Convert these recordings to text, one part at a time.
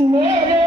मेरे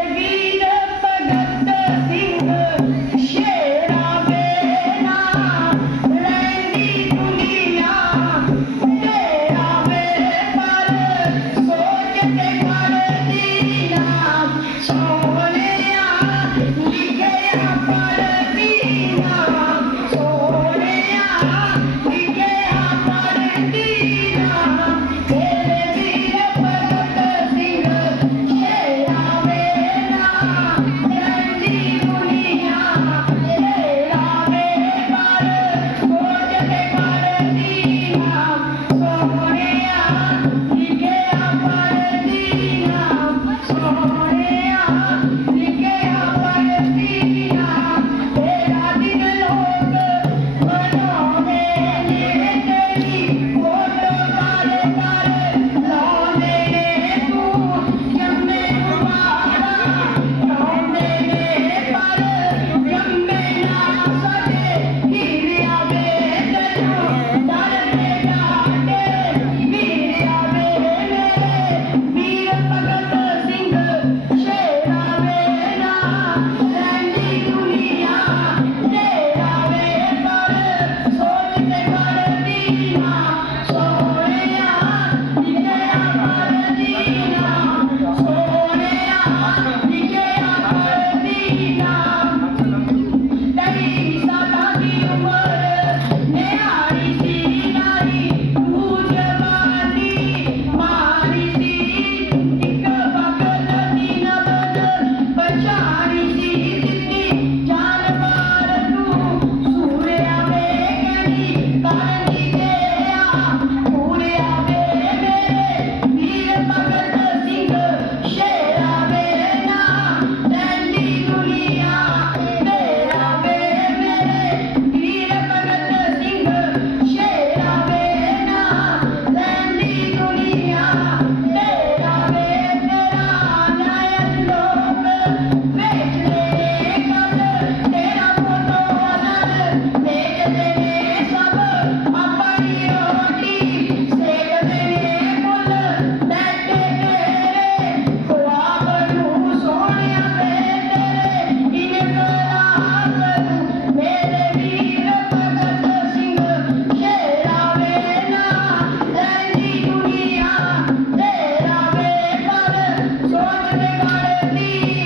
me.